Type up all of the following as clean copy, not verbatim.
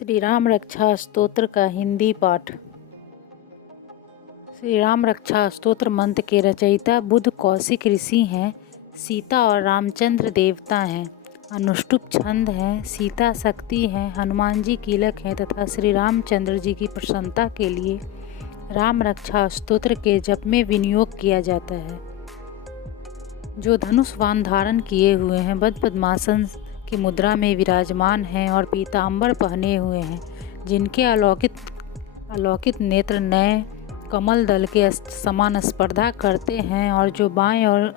श्री राम रक्षा स्तोत्र का हिंदी पाठ। श्री राम रक्षा स्तोत्र मंत्र के रचयिता बुद्ध कौशिक ऋषि हैं। सीता और रामचंद्र देवता हैं। अनुष्टुप छंद हैं। सीता शक्ति हैं। हनुमान जी कीलक हैं तथा श्री रामचंद्र जी की प्रसन्नता के लिए राम रक्षा स्तोत्र के जप में विनियोग किया जाता है। जो धनुष बाण धारण किए हुए हैं, बद्ध पद्मासन की मुद्रा में विराजमान हैं और पीतांबर पहने हुए हैं, जिनके अलौकिक नेत्र नए कमल दल के समान स्पर्धा करते हैं और जो बाएं ओर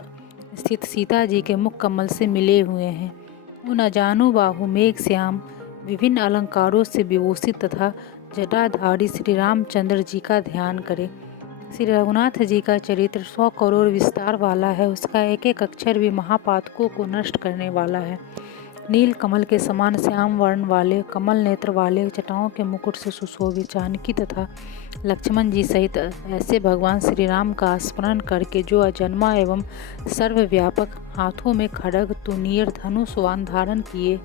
स्थित सीता जी के मुख कमल से मिले हुए हैं, उन अजानु बाहु मेघ श्याम विभिन्न अलंकारों से विभूषित तथा जटाधारी श्री रामचंद्र जी का ध्यान करें। श्री रघुनाथ जी का चरित्र 100 करोड़ विस्तार वाला है। उसका एक एक अक्षर भी महापातकों को नष्ट करने वाला है। नील कमल के समान श्याम वर्ण वाले, कमल नेत्र वाले, जटाओं के मुकुट से सुशोभित जानकी तथा लक्ष्मण जी सहित ऐसे भगवान श्री राम का स्मरण करके जो अजन्मा एवं सर्वव्यापक, हाथों में खड्ग तुनीर धनुष बाण धारण किए,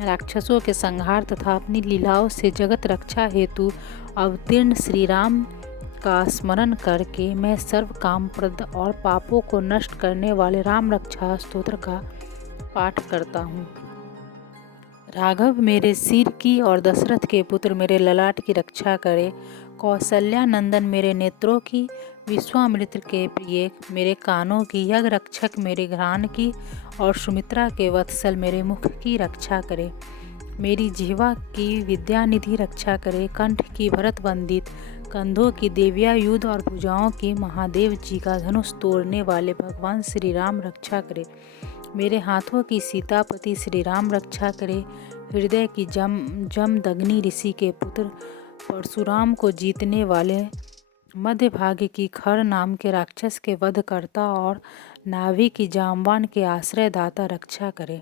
राक्षसों के संहार तथा अपनी लीलाओं से जगत रक्षा हेतु अवतीर्ण श्री राम का स्मरण करके मैं सर्व कामप्रद और पापों को नष्ट करने वाले राम रक्षा स्तोत्र का पाठ करता हूँ। राघव मेरे सिर की और दशरथ के पुत्र मेरे ललाट की रक्षा करे। कौशल्या नंदन मेरे नेत्रों की, विश्वामित्र के प्रिय मेरे कानों की, यज्ञ रक्षक मेरे घ्राण की और सुमित्रा के वत्सल मेरे मुख की रक्षा करे। मेरी जिह्वा की विद्यानिधि रक्षा करे। कंठ की भरत वंदित, कंधों की देव्यायुध और भुजाओं की महादेव जी का धनुष तोड़ने वाले भगवान श्री राम रक्षा करे। मेरे हाथों की सीतापति श्री राम रक्षा करे। हृदय की जमदग्नि ऋषि के पुत्र परशुराम को जीतने वाले, मध्य भाग की खर नाम के राक्षस के वध करता और नाभि की जामवान के आश्रय दाता रक्षा करे।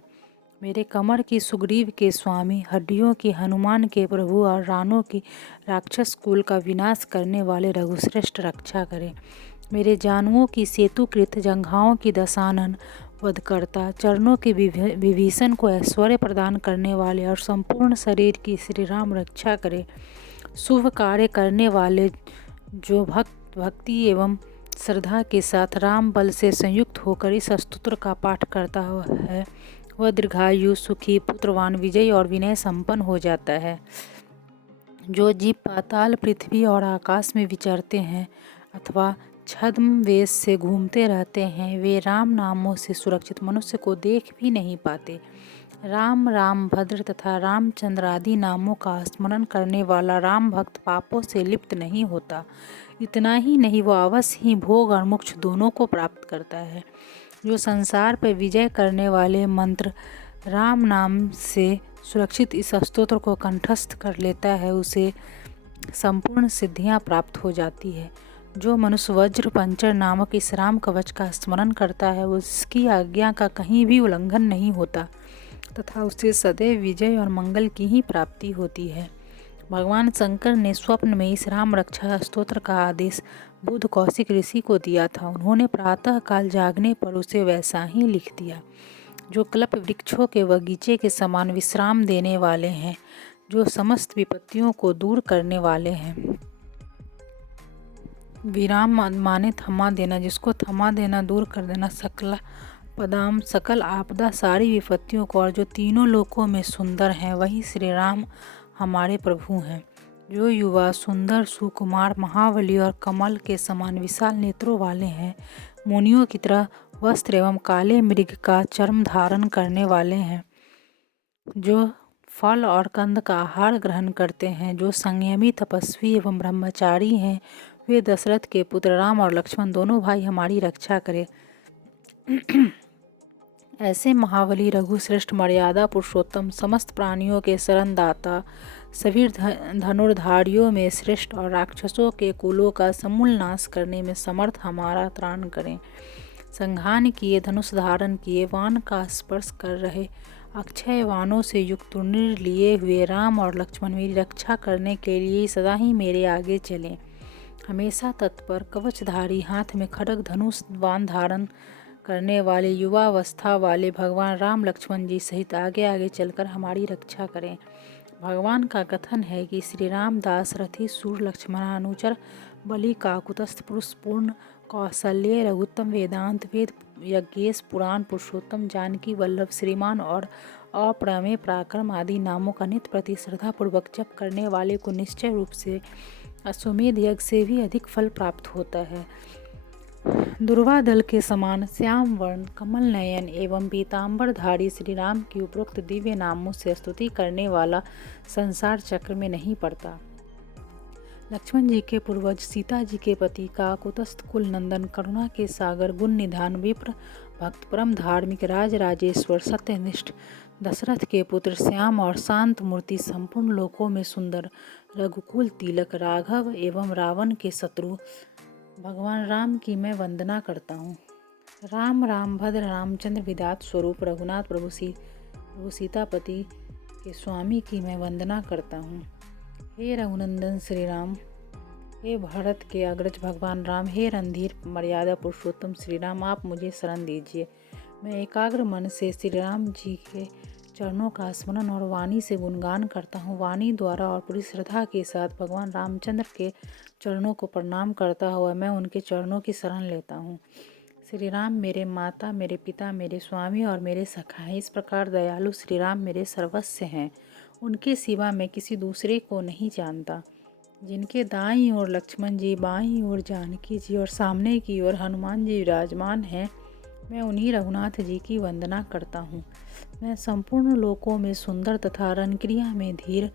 मेरे कमर की सुग्रीव के स्वामी, हड्डियों की हनुमान के प्रभु और रानों की राक्षस कुल का विनाश करने वाले रघुश्रेष्ठ रक्षा करे। मेरे जानुओं की सेतुकृत, जंघाओं की दशानन वधकर्ता, चरणों के विभीषण को ऐश्वर्य प्रदान करने वाले और संपूर्ण शरीर की श्री राम रक्षा करे। शुभ कार्य करने वाले जो भक्ति एवं श्रद्धा के साथ राम बल से संयुक्त होकर इस स्तोत्र का पाठ करता है, वह दीर्घायु, सुखी, पुत्रवान, विजयी और विनय संपन्न हो जाता है। जो जीव पाताल, पृथ्वी और आकाश में विचरते हैं अथवा छद्म वेश से घूमते रहते हैं, वे राम नामों से सुरक्षित मनुष्य को देख भी नहीं पाते। राम, राम भद्र तथा रामचंद्र आदि नामों का स्मरण करने वाला राम भक्त पापों से लिप्त नहीं होता। इतना ही नहीं, वह अवश्य ही भोग और मोक्ष दोनों को प्राप्त करता है। जो संसार पर विजय करने वाले मंत्र राम नाम से सुरक्षित इस स्तोत्र को कंठस्थ कर लेता है, उसे संपूर्ण सिद्धियां प्राप्त हो जाती है। जो मनुष्य वज्र पंचर नामक इस राम कवच का स्मरण करता है, उसकी आज्ञा का कहीं भी उल्लंघन नहीं होता तथा उसे सदैव विजय और मंगल की ही प्राप्ति होती है। भगवान शंकर ने स्वप्न में इस राम रक्षा स्तोत्र का आदेश बुद्ध कौशिक ऋषि को दिया था। उन्होंने प्रातः काल जागने पर उसे वैसा ही लिख दिया। जो कल्प वृक्षों के बगीचे के समान विश्राम देने वाले हैं, जो समस्त विपत्तियों को दूर करने वाले हैं। विराम माने थमा देना, जिसको थमा देना, दूर कर देना, सकल आपदा, सारी विपत्तियों को, और जो तीनों लोकों में सुंदर हैं, वही श्री राम हमारे प्रभु हैं। जो युवा सुंदर, सुकुमार, महाबली और कमल के समान विशाल नेत्रों वाले हैं, मुनियों की तरह वस्त्र एवं काले मृग का चर्म धारण करने वाले हैं, जो फल और कंद का आहार ग्रहण करते हैं, जो संयमी, तपस्वी एवं ब्रह्मचारी हैं, वे दशरथ के पुत्र राम और लक्ष्मण दोनों भाई हमारी रक्षा करें। ऐसे महाबली, रघुश्रेष्ठ, मर्यादा पुरुषोत्तम, समस्त प्राणियों के शरणदाता, सभी धनुर्धारियों में श्रेष्ठ और राक्षसों के कुलों का समूल नाश करने में समर्थ हमारा त्राण करें। संघान किए, धनुष धारण किए, वान का स्पर्श कर रहे, अक्षय वानों से युक्त तुनीर लिए हुए राम और लक्ष्मण मेरी रक्षा करने के लिए सदा ही मेरे आगे चलें। हमेशा तत्पर, कवचधारी, हाथ में खड्ग धनुष बाण धारण करने वाले युवावस्था वाले भगवान राम लक्ष्मण जी सहित आगे आगे चलकर हमारी रक्षा करें। भगवान का कथन है कि श्री राम दासरथी सूर लक्ष्मणानुचर बलि काकुतस्थ पुरुष पूर्ण कौशल्य रघुत्तम वेदांत वेद यज्ञेश पुराण पुरुषोत्तम जानकी वल्लभ श्रीमान और अप्रमेय पराक्रम आदि नामों का नित्य प्रति श्रद्धा पूर्वक जप करने वाले को निश्चय रूप से अश्वमेध यज्ञ से भी अधिक फल प्राप्त होता है। दुर्वा दल के समान श्याम वर्ण कमल नयन एवं पीताम्बरधारी श्री राम की उपरोक्त दिव्य नामों से स्तुति करने वाला संसार चक्र में नहीं पड़ता। लक्ष्मण जी के पूर्वज सीता जी के पति काकुत्स्थ कुल नंदन करुणा के सागर गुण निधान विप्र भक्त परम धार्मिक राज राजेश्वर सत्यनिष्ठ दशरथ के पुत्र श्याम और शांत मूर्ति संपूर्ण लोकों में सुंदर रघुकुल तिलक राघव एवं रावण के शत्रु भगवान राम की मैं वंदना करता हूँ। राम राम भद्र रामचंद्र विदात स्वरूप रघुनाथ प्रभु सीतापति के स्वामी की मैं वंदना करता हूँ। हे रघुनंदन श्री राम, हे भारत के अग्रज भगवान राम, हे रणधीर मर्यादा पुरुषोत्तम श्री राम, आप मुझे शरण दीजिए। मैं एकाग्र मन से श्री राम जी के चरणों का स्मरण और वाणी से गुणगान करता हूँ। वाणी द्वारा और पूरी श्रद्धा के साथ भगवान रामचंद्र के चरणों को प्रणाम करता हुआ मैं उनके चरणों की शरण लेता हूँ। श्री राम मेरे माता, मेरे पिता, मेरे स्वामी और मेरे सखा हैं। इस प्रकार दयालु श्री राम मेरे सर्वस्व हैं। उनके सिवा मैं किसी दूसरे को नहीं जानता। जिनके दाईं ओर लक्ष्मण जी, बाईं ओर जानकी जी और सामने की ओर हनुमान जी विराजमान हैं, मैं उन्हीं रघुनाथ जी की वंदना करता हूँ। मैं संपूर्ण लोकों में सुंदर तथा रणक्रिया में धीर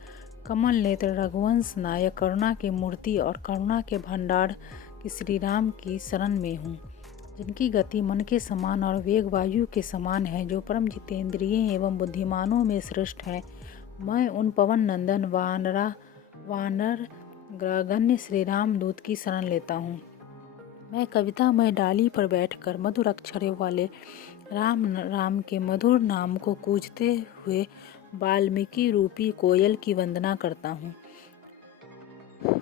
कमल नेत्र रघुवंश नायक करुणा की मूर्ति और करुणा के भंडार की श्री राम की शरण में हूँ। जिनकी गति मन के समान और वेग वायु के समान है, जो परम जितेंद्रिय एवं बुद्धिमानों में श्रेष्ठ हैं, मैं उन पवन नंदन वानर ग्रगण्य श्री राम दूत की शरण लेता हूँ। मैं कविता में डाली पर बैठकर मधुर अक्षरों वाले राम के मधुर नाम को कूजते हुए वाल्मीकि रूपी कोयल की वंदना करता हूँ।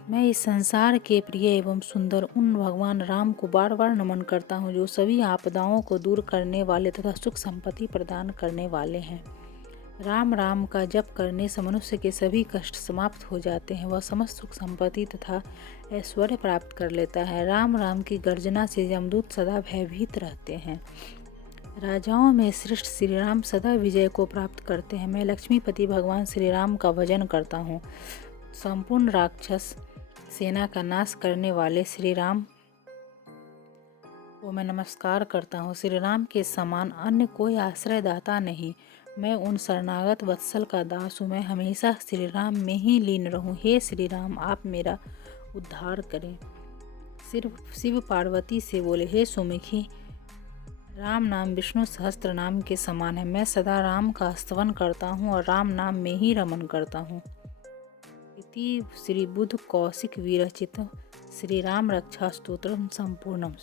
मैं इस संसार के प्रिय एवं सुंदर उन भगवान राम को बार बार नमन करता हूँ, जो सभी आपदाओं को दूर करने वाले तथा सुख संपत्ति प्रदान करने वाले हैं। राम राम का जप करने से मनुष्य के सभी कष्ट समाप्त हो जाते हैं। वह समस्त सुख संपत्ति तथा ऐश्वर्य प्राप्त कर लेता है। राम राम की गर्जना से यमदूत सदा भयभीत रहते हैं। राजाओं में श्रेष्ठ श्री राम सदा विजय को प्राप्त करते हैं। मैं लक्ष्मीपति भगवान श्री राम का भजन करता हूँ। संपूर्ण राक्षस सेना का नाश करने वाले श्री राम को मैं नमस्कार करता हूँ। श्री राम के समान अन्य कोई आश्रयदाता नहीं। मैं उन शरणागत वत्सल का दास हूँ। मैं हमेशा श्री राम में ही लीन रहूँ। हे श्री राम, आप मेरा उद्धार करें। शिव पार्वती से बोले, हे सुमुखी, राम नाम विष्णु सहस्त्र नाम के समान है। मैं सदा राम का स्तवन करता हूँ और राम नाम में ही रमन करता हूँ। इति श्री बुद्ध कौशिक विरचित श्री राम रक्षा स्तोत्रम संपूर्णम।